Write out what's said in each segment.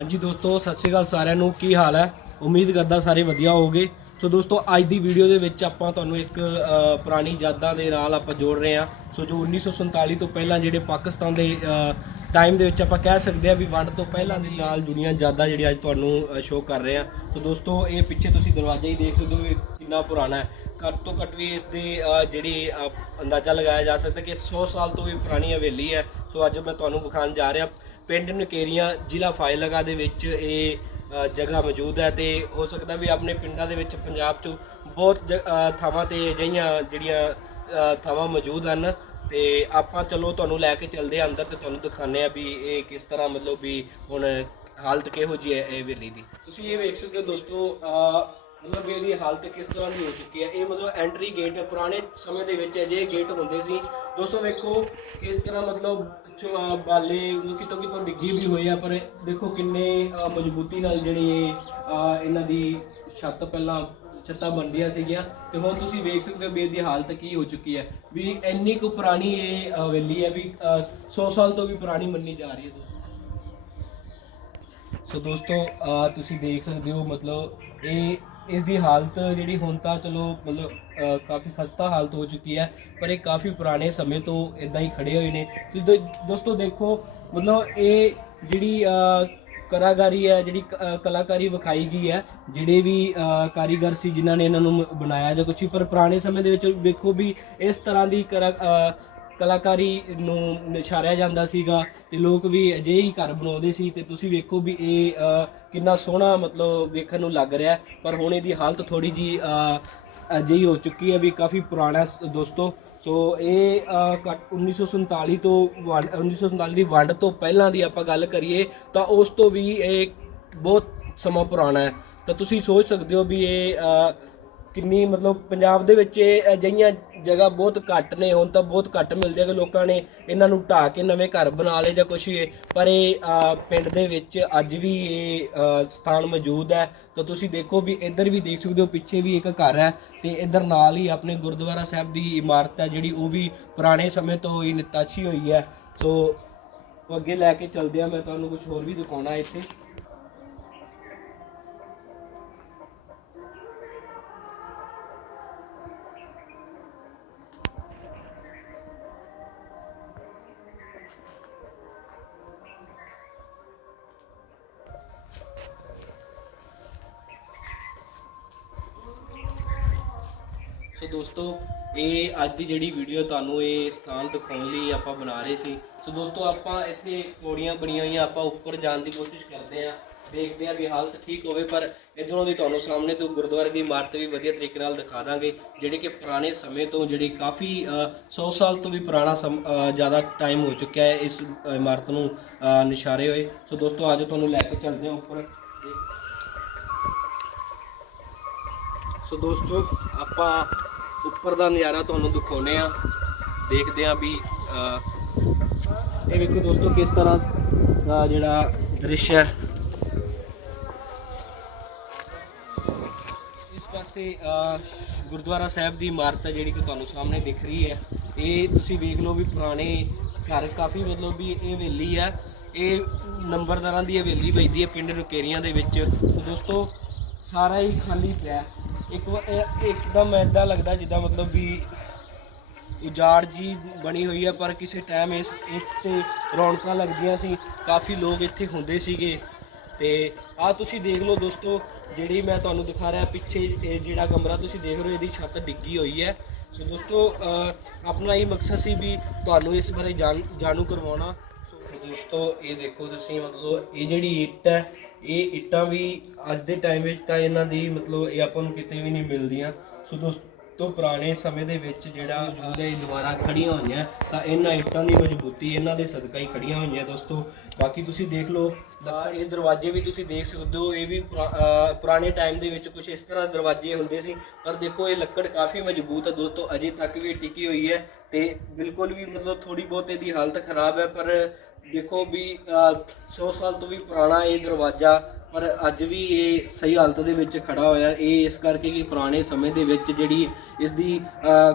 ਹਾਂਜੀ ਦੋਸਤੋ ਸਤਿ ਸ਼੍ਰੀ ਅਕਾਲ ਸਾਰਿਆਂ ਨੂੰ। ਕੀ ਹਾਲ ਹੈ? ਉਮੀਦ ਕਰਦਾ ਸਾਰੇ ਵਧੀਆ ਹੋਵੋਗੇ। ਸੋ ਦੋਸਤੋ ਅੱਜ ਦੀ ਵੀਡੀਓ ਦੇ ਵਿੱਚ ਆਪਾਂ ਤੁਹਾਨੂੰ ਇੱਕ ਅ, ਪੁਰਾਣੀ ਯਾਦਾਂ ਦੇ ਨਾਲ ਆਪਾਂ ਜੋੜ ਰਹੇ ਹਾਂ। ਸੋ ਜੋ 1947 ਤੋਂ ਪਹਿਲਾਂ ਜਿਹੜੇ ਪਾਕਿਸਤਾਨ ਦੇ ਟਾਈਮ ਦੇ ਵਿੱਚ ਆਪਾਂ ਕਹਿ ਸਕਦੇ ਹਾਂ ਵੀ ਵੰਡ ਤੋਂ ਪਹਿਲਾਂ ਦੇ ਨਾਲ ਜੁੜੀਆਂ ਯਾਦਾਂ ਜਿਹੜੀਆਂ ਅੱਜ ਤੁਹਾਨੂੰ ਸ਼ੋਅ ਕਰ ਰਹੇ ਹਾਂ। ਸੋ ਦੋਸਤੋ ਇਹ ਪਿੱਛੇ ਤੁਸੀਂ ਦਰਵਾਜ਼ਾ ਹੀ ਦੇਖ ਸਕਦੇ ਹੋ ਇਹ ਕਿੰਨਾ ਪੁਰਾਣਾ ਹੈ। ਘੱਟ ਤੋਂ ਘੱਟ ਵੀ ਇਸ ਦੇ ਅ, ਜਿਹੜੀ ਅ, ਅੰਦਾਜ਼ਾ ਲਗਾਇਆ ਜਾ ਸਕਦਾ ਕਿ 100 ਸਾਲ ਤੋਂ ਵੀ ਪੁਰਾਣੀ ਹਵੇਲੀ ਹੈ। ਸੋ ਅੱਜ ਮੈਂ ਤੁਹਾਨੂੰ ਵਿਖਾਉਣ ਜਾ ਰਿਹਾ। ਪਿੰਡ ਨਕੇਰੀਆਂ ਜ਼ਿਲ੍ਹਾ ਫਾਜ਼ਿਲਕਾ ਦੇ ਵਿੱਚ ਇਹ ਜਗ੍ਹਾ ਮੌਜੂਦ ਹੈ ਤੇ ਹੋ ਸਕਦਾ ਵੀ ਆਪਣੇ ਪਿੰਡਾਂ ਦੇ ਵਿੱਚ ਪੰਜਾਬ 'ਚ ਬਹੁਤ ਜ- ਥਾਵਾਂ ਤੇ ਅਜਿਹੀਆਂ ਜਿਹੜੀਆਂ ਥਾਵਾਂ ਮੌਜੂਦ ਹਨ ਤੇ ਆਪਾਂ ਚਲੋ ਤੁਹਾਨੂੰ ਲੈ ਕੇ ਚੱਲਦੇ ਹਾਂ ਅੰਦਰ ਤੇ ਤੁਹਾਨੂੰ ਦਿਖਾਉਂਦੇ ਆ ਵੀ ਇਹ ਕਿਸ ਤਰ੍ਹਾਂ ਮਤਲਬ ਵੀ ਹੁਣ ਹਾਲਤ ਕਿਹੋ ਜਿਹੀ ਹੈ ਇਹ ਹਵੇਲੀ ਦੀ। ਤੁਸੀਂ ਇਹ ਵੇਖ ਸਕਦੇ ਹੋ ਦੋਸਤੋ ਮਤਲਬ ਇਹਦੀ ਹਾਲਤ ਕਿਸ ਤਰ੍ਹਾਂ ਦੀ ਹੋ ਚੁੱਕੀ ਹੈ? ਇਹ ਮਤਲਬ ਐਂਟਰੀ ਗੇਟ ਹੈ ਪੁਰਾਣੇ ਸਮੇਂ ਦੇ ਵਿੱਚ ਅਜਿਹੇ ਗੇਟ ਹੁੰਦੇ ਸੀ। ਦੋਸਤੋ ਵੇਖੋ ਕਿਸ ਤਰ੍ਹਾਂ ਮਤਲਬ ਚੋ- ਬਾਲੇ ਕਿਤੋਂ ਕਿਤੋਂ ਡਿੱਗੀ ਵੀ ਹੋਈ ਆ ਪਰ ਦੇਖੋ ਕਿੰਨੇ ਮਜ਼ਬੂਤੀ ਨਾਲ ਜਿਹੜੀ ਇਹ, ਇਹਨਾਂ ਦੀ ਛੱਤ ਪਹਿਲਾਂ ਛੱਤਾਂ ਬਣਦੀਆਂ ਸੀਗੀਆਂ। ਤੇ ਹੁਣ ਤੁਸੀਂ ਵੇਖ ਸਕਦੇ ਹੋ ਵੀ ਇਹਦੀ ਹਾਲਤ ਕੀ ਹੋ ਚੁੱਕੀ ਹੈ। ਵੀ ਇੰਨੀ ਕੁ ਪੁਰਾਣੀ ਇਹ ਹਵੇਲੀ ਹੈ ਵੀ 100 ਸਾਲ ਤੋਂ ਵੀ ਪੁਰਾਣੀ ਮੰਨੀ ਜਾ ਰਹੀ ਹੈ ਦੋਸਤੋ। ਸੋ ਦੋਸਤੋ ਅਹ ਤੁਸੀਂ ਦੇਖ ਸਕਦੇ ਹੋ ਮਤਲਬ ਇਹ ਇਸ ਦੀ ਹਾਲਤ ਜਿਹੜੀ ਹੁਣ ਤਾਂ ਚਲੋ ਮਤਲਬ ਅਹ ਕਾਫੀ ਖਸਤਾ ਹਾਲਤ ਹੋ ਚੁੱਕੀ ਹੈ ਪਰ ਇਹ ਕਾਫੀ ਪੁਰਾਣੇ ਸਮੇਂ ਤੋਂ ਇਦਾਂ ਹੀ ਖੜੇ ਹੋਏ ਨੇ। ਤੁਸੀਂ ਦੋ- ਦੋਸਤੋ ਦੇਖੋ ਮਤਲਬ ਇਹ ਜਿਹੜੀ ਅਹ, ਕਲਾਕਾਰੀ ਹੈ ਜਿਹੜੀ ਕ- ਅਹ, ਕਲਾਕਾਰੀ ਵਿਖਾਈ ਗਈ ਹੈ ਜਿਹੜੇ ਵੀ ਅਹ, ਕਾਰੀਗਰ ਸੀ ਜਿਨ੍ਹਾਂ ਨੇ ਇਹਨਾਂ ਨੂੰ ਮ- ਬਣਾਇਆ ਜਾਂ ਕੁਛ ਵੀ, ਪਰ ਪੁਰਾਣੇ ਸਮੇਂ ਦੇ ਵਿੱਚ ਵੇਖੋ ਵੀ ਇਸ ਤਰ੍ਹਾਂ ਦੀ ਕਰਾ- ਅਹ, ਕਲਾਕਾਰੀ ਨੂੰ ਨਿਸ਼ਾਰਿਆ ਜਾਂਦਾ ਸੀਗਾ ਤੇ ਲੋਕ ਵੀ ਅਜਿਹੇ ਹੀ ਘਰ ਬਣਾਉਂਦੇ ਸੀ ਤੇ ਤੁਸੀਂ ਵੇਖੋ ਵੀ ਇਹ ਕਿੰਨਾ ਸੋਹਣਾ ਮਤਲਬ ਵੇਖਣ ਨੂੰ ਲੱਗ ਰਿਹਾ ਪਰ ਹੁਣ ਇਹਦੀ ਹਾਲਤ ਥੋੜੀ ਜੀ ਅਜਿਹੀ ਹੋ ਚੁੱਕੀ ਹੈ ਵੀ ਕਾਫੀ ਪੁਰਾਣਾ ਦੋਸਤੋ। ਸੋ ਇਹ ਅਹ, ਘੱਟ 1947 ਤੋਂ ਵੰਡ- 1947 ਦੀ ਵੰਡ ਤੋਂ ਪਹਿਲਾਂ ਦੀ ਆਪਾਂ ਗੱਲ ਕਰੀਏ ਤਾਂ ਉਸ ਤੋਂ ਵੀ ਇਹ ਬਹੁਤ ਸਮਾਂ ਪੁਰਾਣਾ ਹੈ। ਤਾਂ ਤੁਸੀਂ ਸੋਚ ਸਕਦੇ ਹੋ ਵੀ ਇਹ ਕਿੰਨੀ ਮਤਲਬ ਪੰਜਾਬ ਦੇ ਵਿੱਚ ਇਹ ਅਜਿਹੀਆਂ ਜਗ੍ਹਾ ਬਹੁਤ ਘੱਟ ਨੇ, ਹੁਣ ਤਾਂ ਬਹੁਤ ਘੱਟ ਮਿਲਦੇ ਆ ਕਿ ਲੋਕਾਂ ਨੇ ਇਹਨਾਂ ਨੂੰ ਢਾਹ ਕੇ ਨਵੇਂ ਘਰ ਬਣਾ ਲਏ ਜਾਂ ਕੁਛ ਵੀ ਪਰ ਇਹ ਪਿੰਡ ਦੇ ਵਿੱਚ ਅੱਜ ਵੀ ਇਹ ਸਥਾਨ ਮੌਜੂਦ ਹੈ। ਤਾਂ ਤੁਸੀਂ ਦੇਖੋ ਵੀ ਇੱਧਰ ਵੀ ਦੇਖ ਸਕਦੇ ਹੋ, ਪਿੱਛੇ ਵੀ ਇੱਕ ਘਰ ਹੈ ਤੇ ਇੱਧਰ ਨਾਲ ਹੀ ਆਪਣੇ ਗੁਰਦੁਆਰਾ ਸਾਹਿਬ ਦੀ ਇਮਾਰਤ ਹੈ ਜਿਹੜੀ ਉਹ ਵੀ ਪੁਰਾਣੇ ਸਮੇਂ ਤੋਂ ਹੀ ਨਿਤਾਚੀ ਹੋਈ ਹੈ। ਸੋ ਅੱਗੇ ਲੈ ਕੇ ਚੱਲਦੇ ਆ ਮੈਂ ਤੁਹਾਨੂੰ ਕੁਝ ਹੋਰ ਵੀ ਦਿਖਾਉਣਾ ਇੱਥੇ। ਸੋ ਦੋਸਤੋ, ਇਹ ਅੱਜ ਦੀ ਜਿਹੜੀ ਵੀਡੀਓ ਤੁਹਾਨੂੰ ਇਹ ਸਥਾਨ ਦਿਖਾਉਣ ਲਈ ਆਪਾਂ ਬਣਾ ਰਹੇ ਸੀ। ਸੋ ਦੋਸਤੋ, ਆਪਾਂ ਇੱਥੇ ਪੌੜੀਆਂ ਬਣੀਆਂ ਹੋਈਆਂ, ਆਪਾਂ ਉੱਪਰ ਜਾਣ ਦੀ ਕੋਸ਼ਿਸ਼ ਕਰਦੇ ਆਂ ਦੇਖਦੇ ਆਂ ਵੀ ਹਾਲਤ ਠੀਕ ਹੋਵੇ, ਪਰ ਇਧਰੋਂ ਦੀ ਤੁਹਾਨੂੰ ਸਾਹਮਣੇ ਤੋਂ ਗੁਰਦੁਆਰੇ ਦੀ ਇਮਾਰਤ ਵੀ ਵਧੀਆ ਤਰੀਕੇ ਨਾਲ ਦਿਖਾ ਦਾਂਗੇ, ਜਿਹੜੇ ਕਿ ਪੁਰਾਣੇ ਸਮੇਂ ਤੋਂ ਜਿਹੜੀ ਕਾਫੀ 100 ਸਾਲ ਤੋਂ ਵੀ ਪੁਰਾਣਾ ਸਮ- ਜ਼ਿਆਦਾ ਟਾਈਮ ਹੋ ਚੁੱਕਿਆ ਹੈ ਇਸ ਇਮਾਰਤ ਨੂੰ ਨਿਸ਼ਾਰੇ ਹੋਏ। ਸੋ ਦੋਸਤੋ, ਆਜੋ ਤੁਹਾਨੂੰ ਲੈ ਕੇ ਚੱਲਦੇ ਹਾਂ ਉੱਪਰ। ਸੋ ਦੋਸਤੋ, ਆਪਾਂ ਉੱਪਰ ਦਾ ਨਜ਼ਾਰਾ ਤੁਹਾਨੂੰ ਦਿਖਾਉਨੇ ਆ ਦੇਖਦੇ ਆ ਵੀ ਇਹ ਵੇਖੋ ਦੋਸਤੋ ਕਿਸ ਤਰ੍ਹਾਂ ਦਾ ਜਿਹੜਾ ਦ੍ਰਿਸ਼ ਹੈ। ਇਸ ਪਾਸੇ ਗੁਰਦੁਆਰਾ ਸਾਹਿਬ ਦੀ ਇਮਾਰਤ ਹੈ ਜਿਹੜੀ ਕਿ ਤੁਹਾਨੂੰ ਸਾਹਮਣੇ ਦਿਖ ਰਹੀ ਹੈ। ਇਹ ਤੁਸੀਂ ਵੇਖ ਲਓ ਵੀ ਪੁਰਾਣੇ ਘਰ ਕਾਫੀ ਮਤਲਬ ਵੀ ਇਹ ਹਵੇਲੀ ਹੈ। ਇਹ ਨੰਬਰਦਾਰਾਂ ਦੀ ਹਵੇਲੀ ਵੱਜਦੀ ਹੈ ਪਿੰਡ ਰੁਕੇਰੀਆਂ ਦੇ ਵਿੱਚ। ਦੋਸਤੋ, ਸਾਰਾ ਹੀ ਖਾਲੀ ਪਿਆ। ਇੱਕ ਵਾ- ਇਹ- ਇੱਕਦਮ ਐਦਾਂ ਲੱਗਦਾ ਜਿੱਦਾਂ ਮਤਲਬ ਵੀ ਉਜਾੜ ਜੀ ਬਣੀ ਹੋਈ ਹੈ ਪਰ ਕਿਸੇ ਟਾਈਮ ਇਸ ਇਸ ਤੇ ਰੌਣਕਾਂ ਲੱਗਦੀਆਂ ਸੀ। ਕਾਫੀ ਲੋਕ ਇੱਥੇ ਹੁੰਦੇ ਸੀਗੇ। ਤੇ ਆ ਤੁਸੀਂ ਦੇਖ ਲਓ ਦੋਸਤੋ ਜਿਹੜੀ ਮੈਂ ਤੁਹਾਨੂੰ ਦਿਖਾ ਰਿਹਾ ਪਿੱਛੇ ਇਹ ਜਿਹੜਾ ਕਮਰਾ ਤੁਸੀਂ ਦੇਖ ਰਹੇ ਹੋ ਇਹਦੀ ਛੱਤ ਡਿੱਗੀ ਹੋਈ ਹੈ। ਸੋ ਦੋਸਤੋ ਅਹ, ਆਪਣਾ ਇਹ ਮਕਸਦ ਸੀ ਵੀ ਤੁਹਾਨੂੰ ਇਸ ਬਾਰੇ ਜਾਣ ਜਾਣੂ ਕਰਵਾਉਣਾ। ਸੋ ਦੋਸਤੋ ਇਹ ਦੇਖੋ ਤੁਸੀਂ ਮਤਲਬ ਇਹ ਜਿਹੜੀ ਇੱਟ ਹੈ ਇਹ ਇੱਟਾਂ ਵੀ ਅੱਜ ਦੇ ਟਾਈਮ ਵਿੱਚ ਤਾਂ ਇਹਨਾਂ ਦੀ ਮਤਲਬ ਇਹ ਆਪਾਂ ਨੂੰ ਕਿਤੇ ਵੀ ਨਹੀਂ ਮਿਲਦੀਆਂ। ਸੋ ਦੋਸਤੋ ਪੁਰਾਣੇ ਸਮੇਂ ਦੇ ਵਿੱਚ ਜਿਹੜਾ ਇਹ ਦੁਬਾਰਾ ਖੜੀਆਂ ਹੋਈਆਂ, ਤਾਂ ਇਹਨਾਂ ਇੱਟਾਂ ਦੀ ਮਜ਼ਬੂਤੀ, ਇਹਨਾਂ ਦੇ ਸਦਕਾ ਹੀ ਖੜੀਆਂ ਹੋਈਆਂ ਦੋਸਤੋ। ਬਾਕੀ ਤੁਸੀਂ ਦੇਖ ਲਓ, ਤਾਂ ਇਹ ਦਰਵਾਜ਼ੇ ਵੀ ਤੁਸੀਂ ਦੇਖ ਸਕਦੇ ਹੋ, ਇਹ ਵੀ ਪੁਰਾ- ਪੁਰਾਣੇ ਟਾਈਮ ਦੇ ਵਿੱਚ ਕੁਝ ਇਸ ਤਰ੍ਹਾਂ ਦਰਵਾਜ਼ੇ ਹੁੰਦੇ ਸੀ। ਪਰ ਦੇਖੋ, ਇਹ ਲੱਕੜ ਕਾਫੀ ਮਜ਼ਬੂਤ ਹੈ ਦੋਸਤੋ, ਅਜੇ ਤੱਕ ਵੀ ਇਹ ਟਿਕੀ ਹੋਈ ਹੈ ਤੇ ਬਿਲਕੁਲ ਵੀ ਮਤਲਬ ਥੋੜੀ ਬਹੁਤ ਇਹਦੀ ਹਾਲਤ ਖਰਾਬ ਹੈ, ਪਰ ਦੇਖੋ ਵੀ, ਅਹ 100 ਸਾਲ ਤੋਂ ਵੀ ਪੁਰਾਣਾ ਇਹ ਦਰਵਾਜ਼ਾ, ਪਰ ਅੱਜ ਵੀ ਇਹ ਸਹੀ ਹਾਲਤ ਦੇ ਵਿੱਚ ਖੜਾ ਹੋਇਆ। ਇਹ ਇਸ ਕਰਕੇ ਕਿ ਪੁਰਾਣੇ ਸਮੇਂ ਦੇ ਵਿੱਚ ਜਿਹੜੀ ਇਸ ਦੀ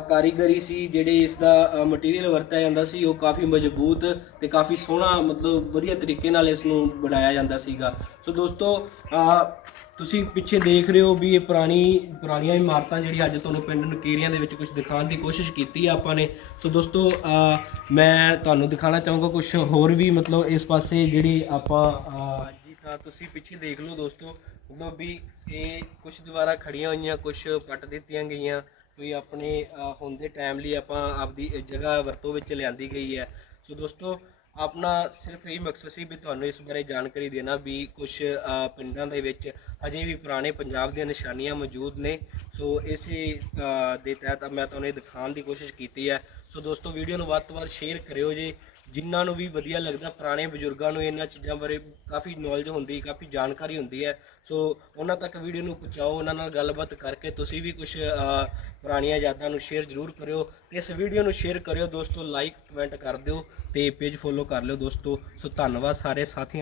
ਕਾਰੀਗਰੀ ਸੀ, ਜਿਹੜੇ ਇਸ ਦਾ ਮਟੀਰੀਅਲ ਵਰਤਿਆ ਜਾਂਦਾ ਸੀ, ਉਹ ਕਾਫੀ ਮਜ਼ਬੂਤ ਤੇ ਕਾਫੀ ਸੋਹਣਾ, ਮਤਲਬ ਵਧੀਆ ਤਰੀਕੇ ਨਾਲ ਇਸ ਨੂੰ ਬਣਾਇਆ ਜਾਂਦਾ ਸੀਗਾ। ਸੋ ਦੋਸਤੋ ਤੁਸੀਂ ਪਿੱਛੇ ਦੇਖ ਰਹੇ ਹੋ ਵੀ ਇਹ ਪੁਰਾਣੀ ਪੁਰਾਣੀਆਂ ਇਮਾਰਤਾਂ ਜਿਹੜੀ ਅੱਜ ਤੁਹਾਨੂੰ ਪਿੰਡ ਨਕੇਰੀਆਂ ਦੇ ਵਿੱਚ ਕੁਝ ਦਿਖਾਉਣ ਦੀ ਕੋਸ਼ਿਸ਼ ਕੀਤੀ ਆ ਆਪਾਂ ਨੇ। ਸੋ ਦੋਸਤੋ ਮੈਂ ਤੁਹਾਨੂੰ ਦਿਖਾਉਣਾ ਚਾਹੂੰਗਾ ਕੁਝ ਹੋਰ ਵੀ ਮਤਲਬ ਇਸ ਪਾਸੇ ਜਿਹੜੀ ਆਪਾਂ ਜੀ ਤਾਂ ਤੁਸੀਂ ਪਿੱਛੇ ਦੇਖ ਲਓ ਦੋਸਤੋ ਮਤਲਬ ਵੀ ਇਹ ਕੁਝ ਦੀਵਾਰਾਂ ਖੜੀਆਂ ਹੋਈਆਂ ਕੁਝ ਪੱਟ ਦਿੱਤੀਆਂ ਗਈਆਂ। ਕੋਈ ਆਪਣੇ ਅ, ਹੁਣ ਦੇ ਟਾਈਮ ਲਈ ਆਪਾਂ ਆਪਦੀ ਜਗ੍ਹਾ ਵਰਤੋਂ ਵਿੱਚ ਲਿਆਂਦੀ ਗਈ ਹੈ। ਸੋ ਦੋਸਤੋ ਆਪਣਾ ਸਿਰਫ ਇਹ ਮਕਸਦ ਸੀ ਵੀ ਤੁਹਾਨੂੰ ਇਸ ਬਾਰੇ ਜਾਣਕਾਰੀ ਦੇਣਾ ਵੀ ਕੁਝ ਪਿੰਡਾਂ ਦੇ ਵਿੱਚ ਅਜੇ ਵੀ ਪੁਰਾਣੇ ਪੰਜਾਬ ਦੀਆਂ ਨਿਸ਼ਾਨੀਆਂ ਮੌਜੂਦ ਨੇ। ਸੋ ਇਸੇ ਦੇ ਤਹਿਤ ਮੈਂ ਤੁਹਾਨੂੰ ਇਹ ਦਿਖਾਉਣ ਦੀ ਕੋਸ਼ਿਸ਼ ਕੀਤੀ ਹੈ। ਸੋ ਦੋਸਤੋ, ਵੀਡੀਓ ਨੂੰ ਵੱਧ ਤੋਂ ਵੱਧ ਸ਼ੇਅਰ ਕਰਿਓ ਜੀ। ਜਿਨ੍ਹਾਂ ਨੂੰ ਵੀ ਵਧੀਆ ਲੱਗਦਾ, ਪੁਰਾਣੇ ਬਜ਼ੁਰਗਾਂ ਨੂੰ ਇਹਨਾਂ ਚੀਜ਼ਾਂ ਬਾਰੇ ਕਾਫੀ ਨੌਲੇਜ ਹੁੰਦੀ, ਕਾਫੀ ਜਾਣਕਾਰੀ ਹੁੰਦੀ ਹੈ। ਸੋ ਉਹਨਾਂ ਤੱਕ ਵੀਡੀਓ ਨੂੰ ਪਹੁੰਚਾਓ, ਉਹਨਾਂ ਨਾਲ ਗੱਲਬਾਤ ਕਰਕੇ ਤੁਸੀਂ ਵੀ ਕੁਝ ਪੁਰਾਣੀਆਂ ਯਾਦਾਂ ਨੂੰ ਸ਼ੇਅਰ ਜ਼ਰੂਰ ਕਰਿਓ ਤੇ ਇਸ ਵੀਡੀਓ ਨੂੰ ਸ਼ੇਅਰ ਕਰਿਓ ਦੋਸਤੋ ਲਾਈਕ ਕਮੈਂਟ ਕਰ ਦਿਓ ਤੇ ਪੇਜ ਫੋਲੋ ਕਰ ਲਿਓ ਦੋਸਤੋ। ਸੋ ਧੰਨਵਾਦ ਸਾਰੇ ਸਾਥੀਆਂ